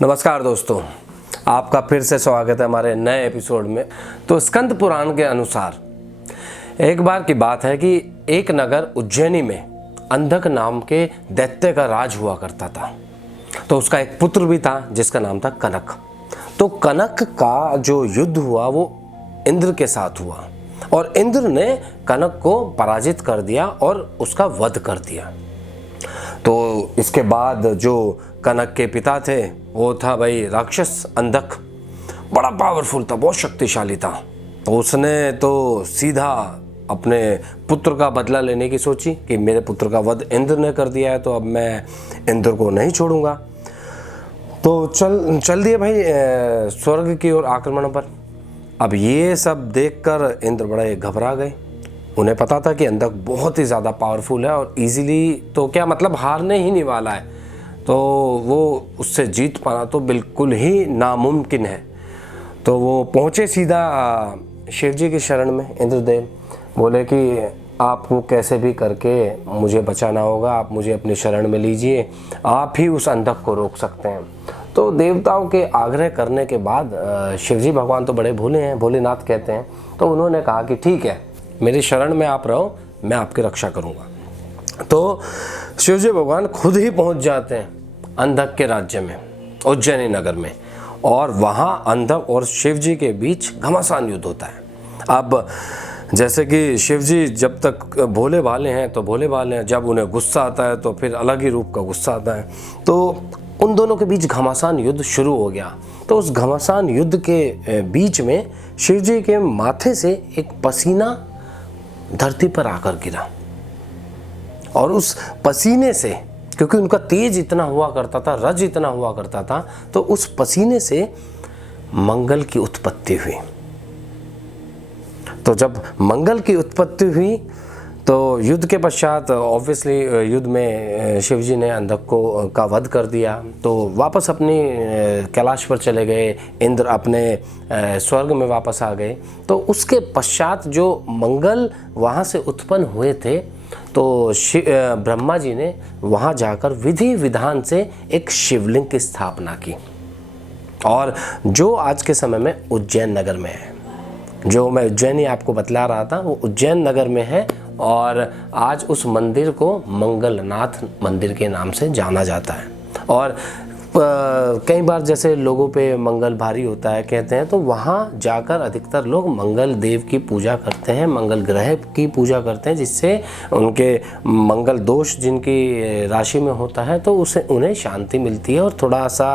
नमस्कार दोस्तों, आपका फिर से स्वागत है हमारे नए एपिसोड में। तो स्कंद पुराण के अनुसार एक बार की बात है कि एक नगर उज्जैनी में अंधक नाम के दैत्य का राज हुआ करता था। तो उसका एक पुत्र भी था जिसका नाम था कनक। तो कनक का जो युद्ध हुआ वो इंद्र के साथ हुआ और इंद्र ने कनक को पराजित कर दिया और उसका वध कर दिया। तो इसके बाद जो कनक के पिता थे वो था भाई राक्षस अंधक, बड़ा पावरफुल था, बहुत शक्तिशाली था। तो उसने तो सीधा अपने पुत्र का बदला लेने की सोची कि मेरे पुत्र का वध इंद्र ने कर दिया है तो अब मैं इंद्र को नहीं छोड़ूंगा। तो चल दिए भाई स्वर्ग की ओर आक्रमण पर। अब ये सब देखकर इंद्र बड़े घबरा गए। उन्हें पता था कि अंधक बहुत ही ज़्यादा पावरफुल है और इजीली तो क्या मतलब हारने ही नहीं वाला है, तो वो उससे जीत पाना तो बिल्कुल ही नामुमकिन है। तो वो पहुँचे सीधा शिव जी की शरण में। इंद्रदेव बोले कि आपको कैसे भी करके मुझे बचाना होगा, आप मुझे अपनी शरण में लीजिए, आप ही उस अंधक को रोक सकते हैं। तो देवताओं के आग्रह करने के बाद शिवजी भगवान तो बड़े भोले हैं, भोलेनाथ कहते हैं, तो उन्होंने कहा कि ठीक है, मेरी शरण में आप रहो, मैं आपकी रक्षा करूंगा। तो शिवजी भगवान खुद ही पहुंच जाते हैं अंधक के राज्य में, उज्जैनी नगर में, और वहां अंधक और शिवजी के बीच घमासान युद्ध होता है। अब जैसे कि शिवजी जब तक भोले भाले हैं तो भोले भाले हैं, जब उन्हें गुस्सा आता है तो फिर अलग ही रूप का गुस्सा आता है। तो उन दोनों के बीच घमासान युद्ध शुरू हो गया। तो उस घमासान युद्ध के बीच में शिवजी के माथे से एक पसीना धरती पर आकर गिरा और उस पसीने से, क्योंकि उनका तेज इतना हुआ करता था, रज इतना हुआ करता था, तो उस पसीने से मंगल की उत्पत्ति हुई। तो जब मंगल की उत्पत्ति हुई तो युद्ध के पश्चात ऑब्वियसली युद्ध में शिवजी ने अंधक को का वध कर दिया। तो वापस अपनी कैलाश पर चले गए, इंद्र अपने स्वर्ग में वापस आ गए। तो उसके पश्चात जो मंगल वहाँ से उत्पन्न हुए थे तो ब्रह्मा जी ने वहाँ जाकर विधि विधान से एक शिवलिंग की स्थापना की, और जो आज के समय में उज्जैन नगर में है। जो मैं उज्जैनी आपको बतला रहा था वो उज्जैन नगर में है, और आज उस मंदिर को मंगलनाथ मंदिर के नाम से जाना जाता है। और कई बार जैसे लोगों पे मंगल भारी होता है कहते हैं, तो वहाँ जाकर अधिकतर लोग मंगल देव की पूजा करते हैं, मंगल ग्रह की पूजा करते हैं, जिससे उनके मंगल दोष जिनकी राशि में होता है तो उसे उन्हें शांति मिलती है और थोड़ा सा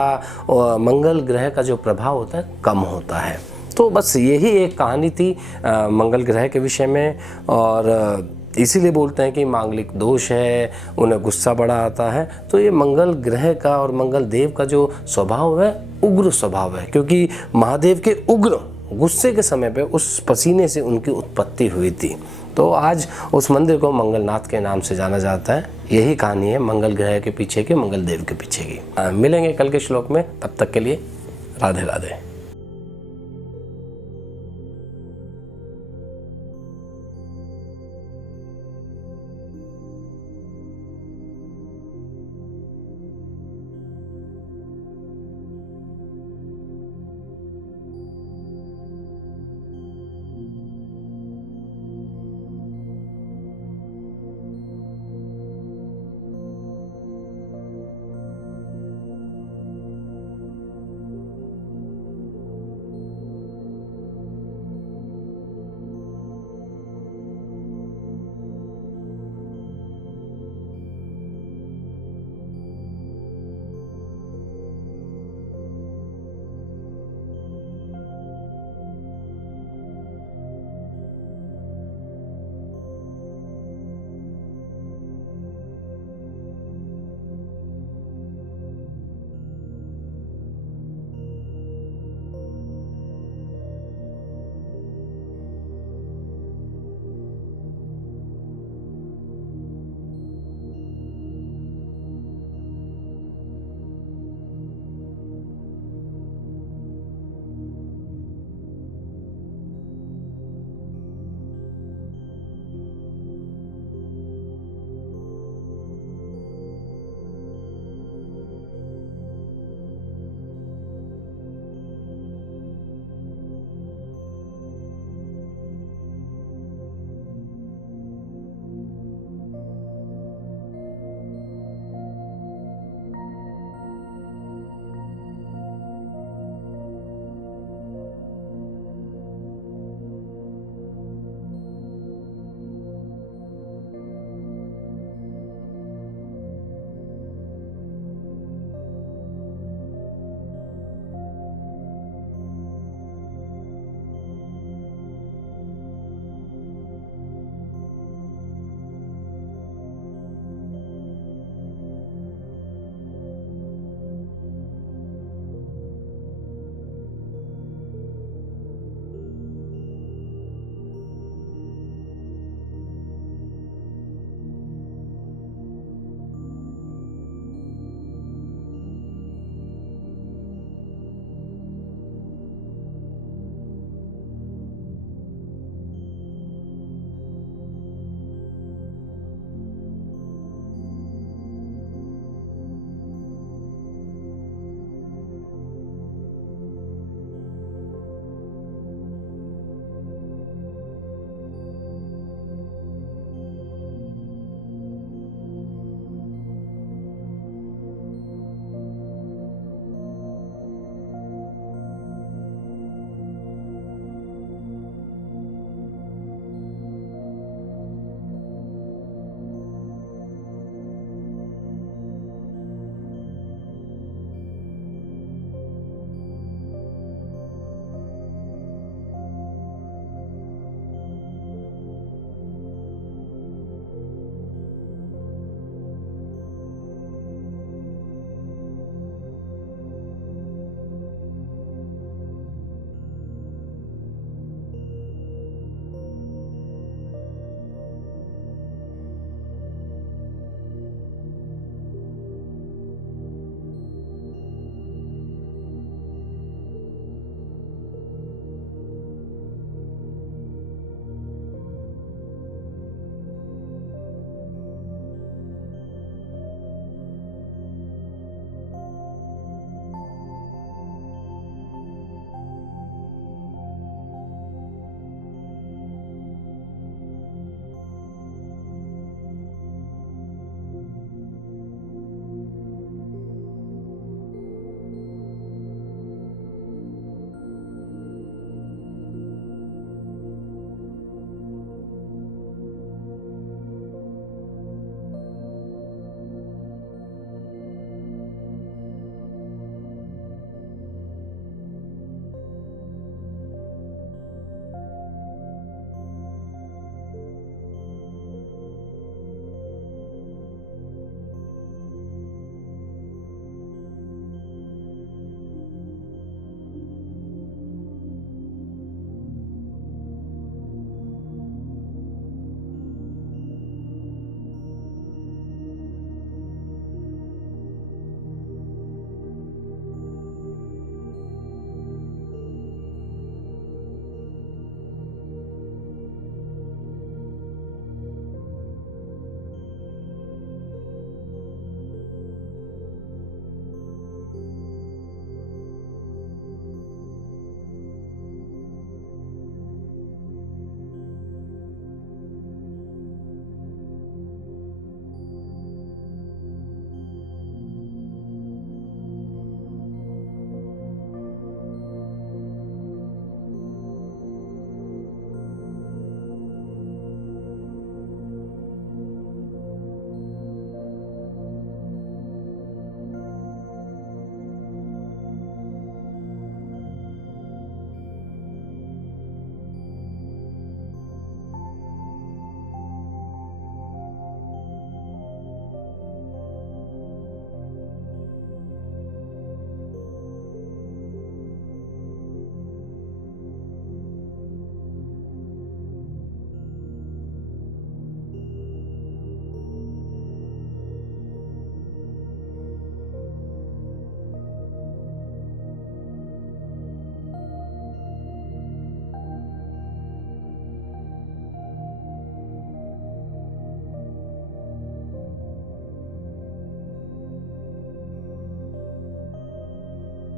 मंगल ग्रह का जो प्रभाव होता है कम होता है। तो बस यही एक कहानी थी मंगल ग्रह के विषय में। और इसीलिए बोलते हैं कि मांगलिक दोष है, उन्हें गुस्सा बड़ा आता है। तो ये मंगल ग्रह का और मंगल देव का जो स्वभाव है उग्र स्वभाव है, क्योंकि महादेव के उग्र गुस्से के समय पे उस पसीने से उनकी उत्पत्ति हुई थी। तो आज उस मंदिर को मंगलनाथ के नाम से जाना जाता है। यही कहानी है मंगल ग्रह के पीछे की, मंगल देव के पीछे की। मिलेंगे कल के श्लोक में, तब तक के लिए राधे राधे।